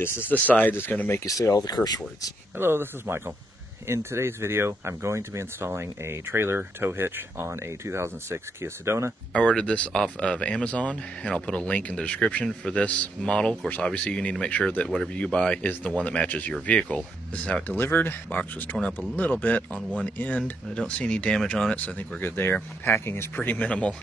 This is the side that's going to make you say all the curse words. Hello, this is Michael. In today's video, I'm going to be installing a trailer tow hitch on a 2006 Kia Sedona. I ordered this off of Amazon, and I'll put a link in the description for this model. Of course, obviously you need to make sure that whatever you buy is the one that matches your vehicle. This is how it delivered. The box was torn up a little bit on one end, but I don't see any damage on it, so I think we're good there. Packing is pretty minimal.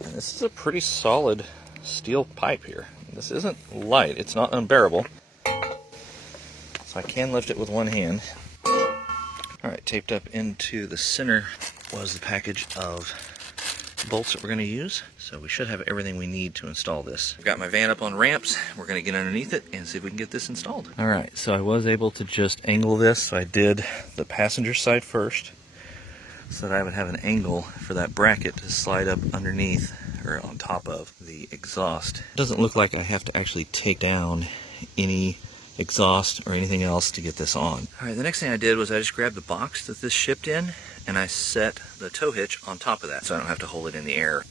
And this is a pretty solid steel pipe here. This isn't light, it's not unbearable. So I can lift it with one hand. Alright, taped up into the center was the package of bolts that we're going to use. So we should have everything we need to install this. I've got my van up on ramps. We're going to get underneath it and see if we can get this installed. Alright, so I was able to just angle this. So I did the passenger side first, so that I would have an angle for that bracket to slide up underneath or on top of the exhaust. It doesn't look like I have to actually take down any exhaust or anything else to get this on. Alright, the next thing I did was I just grabbed the box that this shipped in and I set the tow hitch on top of that so I don't have to hold it in the air.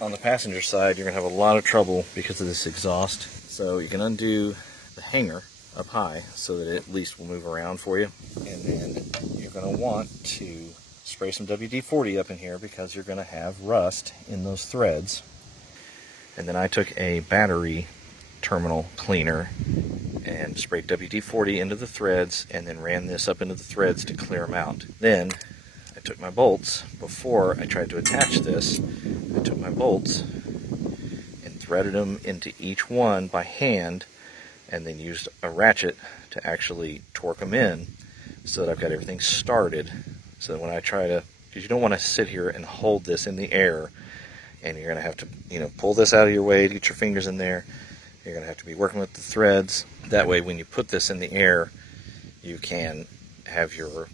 On the passenger side, you're going to have a lot of trouble because of this exhaust. So you can undo the hanger up high so that it at least will move around for you. And then you're going to want to spray some WD-40 up in here because you're going to have rust in those threads. And then I took a battery terminal cleaner and sprayed WD-40 into the threads and then ran this up into the threads to clear them out. Then I took my bolts. Before I tried to attach this, I took my bolts and threaded them into each one by hand and then used a ratchet to actually torque them in so that I've got everything started. So that when I try to, because you don't want to sit here and hold this in the air and you're going to have to, pull this out of your way to get your fingers in there. You're going to have to be working with the threads. That way, when you put this in the air, you can have your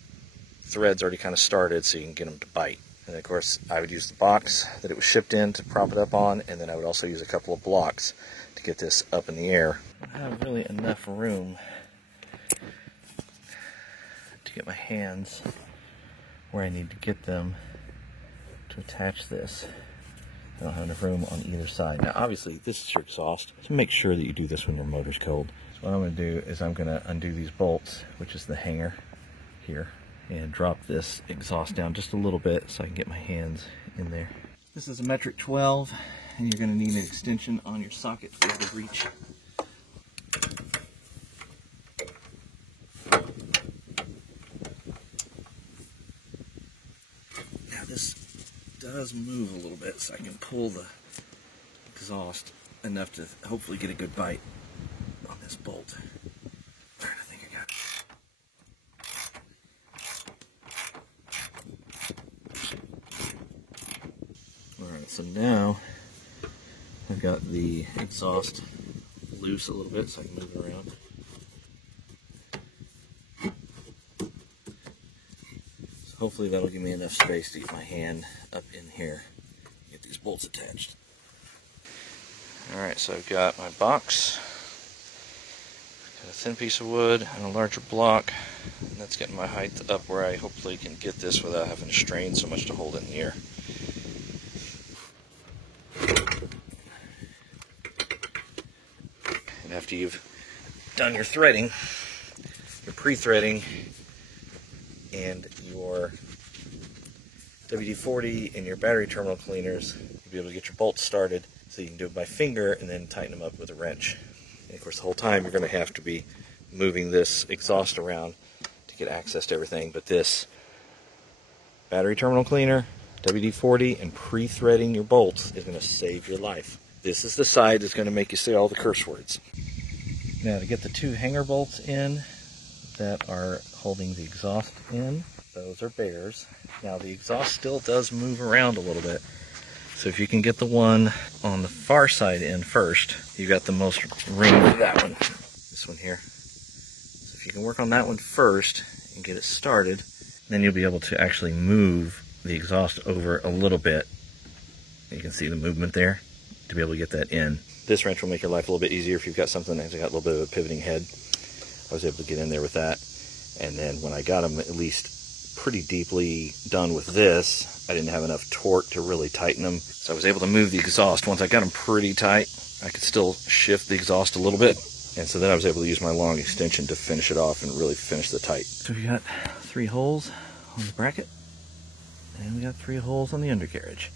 threads already kind of started so you can get them to bite. And of course, I would use the box that it was shipped in to prop it up on, and then I would also use a couple of blocks to get this up in the air. I have really enough room to get my hands where I need to get them to attach this. I don't have enough room on either side. Now obviously this is your exhaust, so make sure that you do this when your motor's cold. So what I'm going to do is I'm going to undo these bolts, which is the hanger here, and drop this exhaust down just a little bit so I can get my hands in there. This is a metric 12, and you're going to need an extension on your socket for it to reach. Now this does move a little bit, so I can pull the exhaust enough to hopefully get a good bite on this bolt. Alright, I think I got it. Alright, so now I've got the exhaust loose a little bit so I can move it around. Hopefully that'll give me enough space to get my hand up in here, get these bolts attached. Alright, so I've got my box, got a thin piece of wood and a larger block, and that's getting my height up where I hopefully can get this without having to strain so much to hold it in the air. And after you've done your threading, your pre-threading, and your WD-40 and your battery terminal cleaners, you'll be able to get your bolts started so you can do it by finger and then tighten them up with a wrench. And of course the whole time you're going to have to be moving this exhaust around to get access to everything, but this battery terminal cleaner, WD-40, and pre-threading your bolts is going to save your life. This is the side that's going to make you say all the curse words. Now to get the two hanger bolts in that are holding the exhaust in, those are bears. Now the exhaust still does move around a little bit, so if you can get the one on the far side in first, you've got the most room for that one, this one here. So if you can work on that one first and get it started, then you'll be able to actually move the exhaust over a little bit. You can see the movement there to be able to get that in. This wrench will make your life a little bit easier if you've got something that's got a little bit of a pivoting head. I was able to get in there with that, and then when I got them at least pretty deeply done with this, I didn't have enough torque to really tighten them, so I was able to move the exhaust. Once I got them pretty tight, I could still shift the exhaust a little bit. And so then I was able to use my long extension to finish it off and really finish the tight. So we got 3 holes on the bracket, and we got 3 holes on the undercarriage.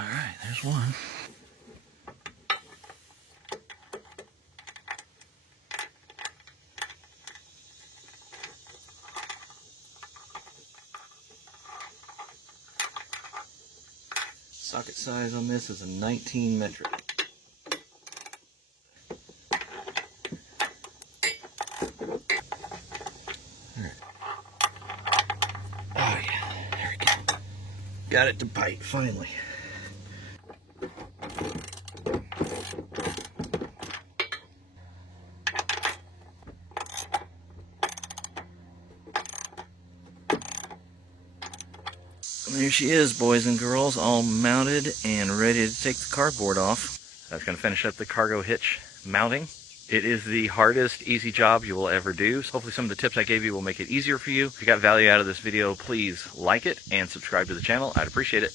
All right, there's one. Socket size on this is a 19 metric. Right. Oh yeah, there we go. Got it to bite, finally. There she is, boys and girls, all mounted and ready to take the cardboard off. That's going to finish up the cargo hitch mounting. It is the hardest easy job you will ever do. So hopefully some of the tips I gave you will make it easier for you. If you got value out of this video, please like it and subscribe to the channel. I'd appreciate it.